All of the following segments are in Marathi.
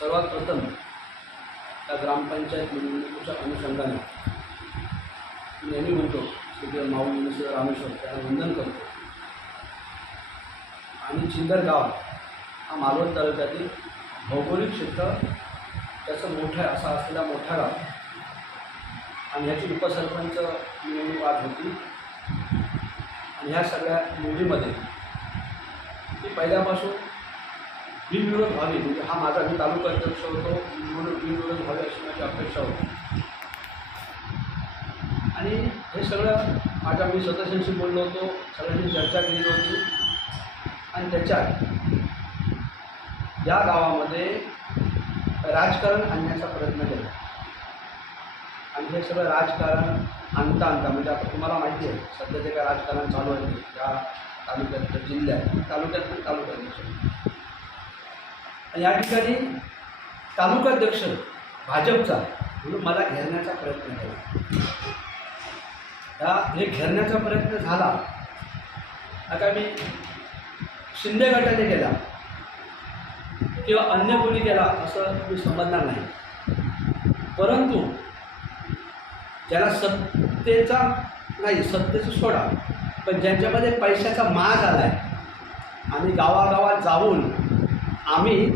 सर्वात प्रथम त्या ग्रामपंचायत निवडणुकीच्या अनुषंगाने नेहमी म्हणतो तिथे माऊ मुनसुद्धा रामेश्वर त्याला वंदन करतो. आणि चिंदर गाव हा मालवण तालुक्यातील भौगोलिक क्षेत्र त्याचं मोठं असा असलेला मोठा गाव. आणि ह्याची उपसरपंच निवडणूक आज होती. आणि ह्या सगळ्या निवडीमध्ये मी पहिल्यापासून बिनविरोध व्हावी म्हणजे हा माझा मी तालुका अध्यक्ष होतो म्हणून बिनविरोध व्हावी अशी माझी अपेक्षा होती. आणि हे सगळं माझ्या मी सदस्यांशी बोललो होतो सगळ्यांनी चर्चा केली होती. आणि त्याच्यात या गावामध्ये राजकारण आणण्याचा प्रयत्न केला. आणि हे सगळं राजकारण आणता आणता म्हणजे आता तुम्हाला माहिती आहे सध्या जे काय राजकारण चालू आहे त्या या तालुक्यात जिल्ह्यात तालुक्यात पण तालुक्यात या ठिकाणी तालुकाध्यक्ष भाजपचा म्हणून मला घेरण्याचा प्रयत्न केला. या हे घेरण्याचा प्रयत्न झाला. आता मी शिंदे गटाने केला. किंवा अन्य कोणी केला असं मी समजणार नाही. परंतु ज्याला सत्तेचा नाही सत्तेचं सोडा पण ज्यांच्यामध्ये पैशाचा माज आला आहे आणि गावागावात जाऊन आम्ही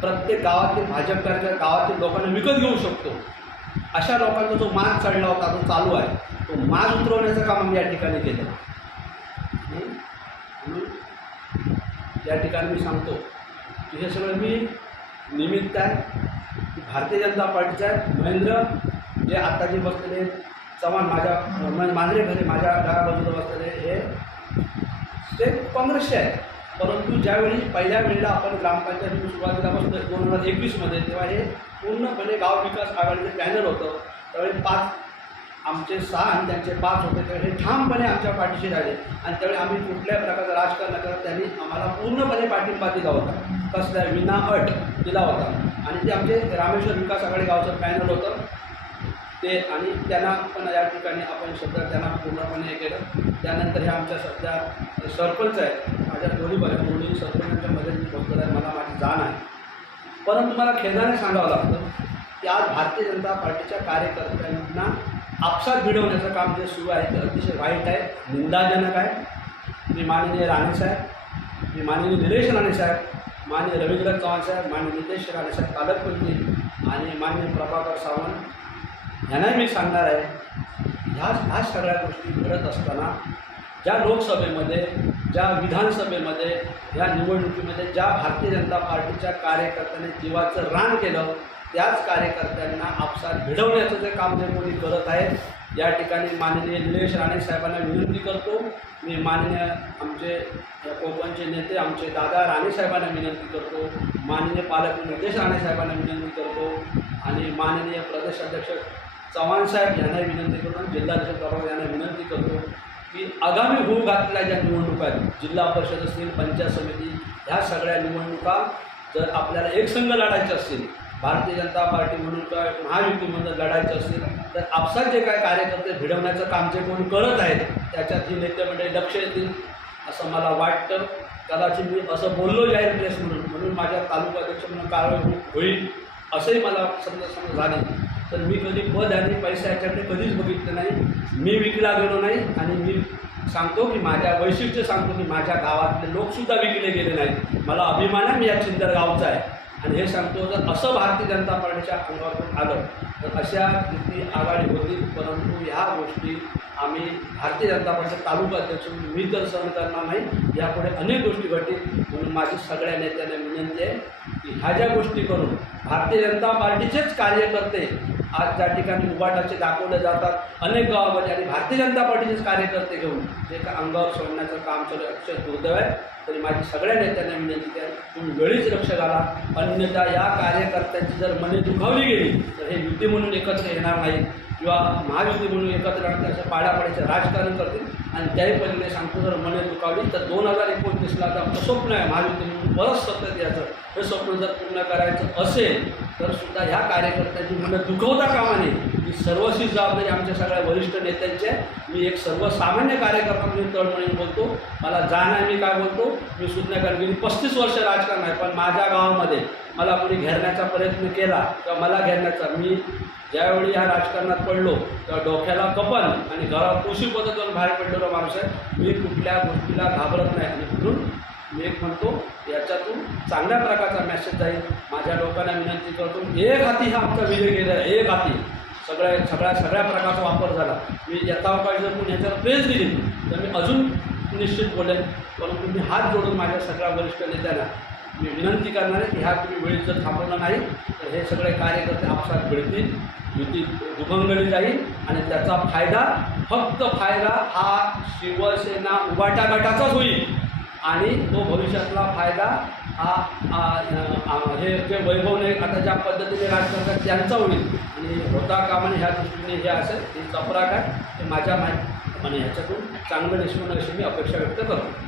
प्रत्येक गावातील भाजप गावातील लोकांना विकत घेऊ शकतो. अशा लोकांचा जो माज चढला होता तो चालू आहे. तो माज उतरवण्याचं काम आम्ही या ठिकाणी केलं. म्हणून या ठिकाणी मी सांगतो की हे सगळं मी निमित्त आहे की भारतीय जनता पार्टीचं आहे. महेंद्र जे आत्ता जे बसलेले चव्हाण माझ्या म्हणजे मांजरे घरी माझ्या डाव्या बाजूला बसलेले हे ते काँग्रेसचे आहे परंतु ज्यावेळी पहिल्या वेळेला आपण ग्रामपंचायत सुरुवातीला बसतो दोन हजार एकवीसमध्ये तेव्हा हे पूर्णपणे गाव विकास आघाडीचं पॅनल होतं. त्यावेळी पाच आमचे सहा आणि त्यांचे पाच होते. त्यावेळी हे ठामपणे आमच्या पाठीशी राहिले. आणि त्यावेळी आम्ही कुठल्याही प्रकारचं राजकारण न करत त्यांनी आम्हाला पूर्णपणे पाठिंबा दिला होता. कसल्या विना अट दिला होता. आणि ते आमचे रामेश्वर विकास आघाडी गावचं पॅनल होतं. ते आणि त्यांना पण या ठिकाणी आपण सध्या त्यांना पूर्णपणे हे केलं. त्यानंतर हे आमच्या सध्या सरपंच आहेत. माझ्या दोन्ही बऱ्या दोन्ही सरपंचांच्या मदतीने बसलेलं आहे. मला माझी जाण आहे. परंतु मला खेदाने सांगावं लागतं की आज भारतीय जनता पार्टीच्या कार्यकर्त्यांना आपसात भिडवण्याचं काम जे सुरू आहे ते अतिशय वाईट आहे निंदाजनक आहे. मी माननीय राणेसाहेब मी माननीय निलेश राणेसाहेब माननीय रवींद्र चव्हाण साहेब माननीय नितेश राणेसाहेब पालकमंत्री आणि माननीय प्रभाकर सावंत यांनाही मी सांगणार आहे ह्या ह्या सगळ्या गोष्टी घडत असताना ज्या लोकसभेमध्ये ज्या विधानसभेमध्ये या निवडणुकीमध्ये ज्या भारतीय जनता पार्टीच्या कार्यकर्त्यांनी जीवाचं रान केलं त्याच कार्यकर्त्यांना आपसात भिडवण्याचं जे काम जे कोणी करत आहे या ठिकाणी माननीय निलेश राणे साहेबांना विनंती करतो. मी माननीय आमचे कोकणचे नेते आमचे दादा राणे साहेबांना विनंती करतो. माननीय पालक नितेश राणे साहेबांना विनंती करतो. आणि माननीय प्रदेशाध्यक्ष चव्हाण साहेब यांना विनंती करतो आणि जिल्हाध्यक्ष प्रभाव यांना विनंती करतो की आगामी होऊ घातलेल्या ज्या निवडणुका आहेत जिल्हा परिषद असतील पंचायत समिती ह्या सगळ्या निवडणुका जर आपल्याला एकसंघ लढायचं असतील भारतीय जनता पार्टी म्हणून किंवा महायुतीमधून लढायचं असेल तर आपसात जे काय कार्यकर्ते भिडवण्याचं काम जे कोण करत आहेत त्याच्यात ही नेते मंडळी लक्ष येतील असं मला वाटतं. कदाचित मी असं बोललो जाहीर प्रेस म्हणून म्हणून माझ्या तालुका अध्यक्ष म्हणून कारवाई होईल असंही मला समजा समजा झाले तर मी कधी पद आणि पैसा याच्याकडे कधीच बघितलं नाही. मी विकला गेलो नाही आणि मी सांगतो की माझ्या वैशिष्ट्य सांगतो की माझ्या गावातले लोकसुद्धा विकले गेले नाहीत. मला अभिमान आहे मी या चिंदर गावचा आहे. आणि हे सांगतो जर असं भारतीय जनता पार्टीच्या अंगावरून आलं तर अशा किती आघाडी होतील परंतु ह्या गोष्टी आम्ही भारतीय जनता पार्टीचे तालुका अध्यक्ष मी तर सहन करणार नाही. यापुढे अनेक गोष्टी घडतील म्हणून माझी सगळ्या नेत्यांना विनंती आहे की ह्या ज्या गोष्टी करून भारतीय जनता पार्टीचेच कार्यकर्ते आज त्या ठिकाणी उभाटाचे दाखवले जातात अनेक गावामध्ये आणि भारतीय जनता पार्टीचेच कार्यकर्ते घेऊन जे का अंगावर सोडण्याचं काम चालू आहे अक्षय दुर्दैव आहे. तरी माझी सगळ्या नेत्यांना विनंती आहे तुम्ही वेळीच लक्ष घाला. अन्यथा या कार्यकर्त्यांची जर मने दुखावली गेली तर हे युती म्हणून एकत्र येणार नाही किंवा महायुती म्हणून एकत्र राहते असं पाडापाड्याचं राजकारण करतील आणि त्याही पलीकडे सांगतो जर मने दुखावली तर दोन हजार एकोणतीसला तर स्वप्न आहे महायुती म्हणून परत सत्तेत यायचं. हे स्वप्न जर पूर्ण करायचं असेल तर सुद्धा ह्या कार्यकर्त्यांची मुलं दुखवता कामा नये. ही सर्वस्वी जबाबदारी आमच्या सगळ्या वरिष्ठ नेत्यांची आहे मी एक सर्वसामान्य कार्यकर्ता म्हणून तळमळीने बोलतो. मला जाण आहे मी काय बोलतो? मी सुज्ञा कारण गेली पस्तीस वर्ष राजकारण आहे पण माझ्या गावामध्ये मला कोणी घेरण्याचा प्रयत्न केला किंवा मला घेरण्याचा मी ज्यावेळी ह्या राजकारणात पडलो तेव्हा डोक्याला कपन आणि घरात कृषी पद्धतीवर बाहेर पडलेलो माणूस आहे. मी कुठल्या गोष्टीला घाबरत नाही. आणि म्हणून मी एक म्हणतो याच्यातून चांगल्या प्रकारचा मेसेज जाईल. माझ्या लोकांना विनंती करतो एक हाती हा आमचा विजय गेला आहे एक हाती. सगळ्या सगळ्या सगळ्या प्रकारचा वापर झाला. मी येता जर पण याच्यावर प्रेस दिली तर मी अजून निश्चित बोलेन. परंतु मी हात जोडून माझ्या सगळ्या वरिष्ठ नेत्यांना मी विनंती करणार आहे की ह्या तुम्ही वेळी जर थांबवलं नाही तर हे सगळे कार्यकर्ते आपसात मिळतील युती दुभंगली जाईल आणि त्याचा फायदा फक्त फायदा हा शिवसेना उभाटा गटाचाच होईल. आणि तो भविष्यातला फायदा हा हे जे वैभवने आता ज्या पद्धतीने राजकारणात त्यांचा होईल आणि होता कामाने ह्या दृष्टीने हे असेल ही चपराक आहे ते माझ्या माहिती आणि ह्याच्यातून चांगलं निष्पन्न अशी मी अपेक्षा व्यक्त करतो.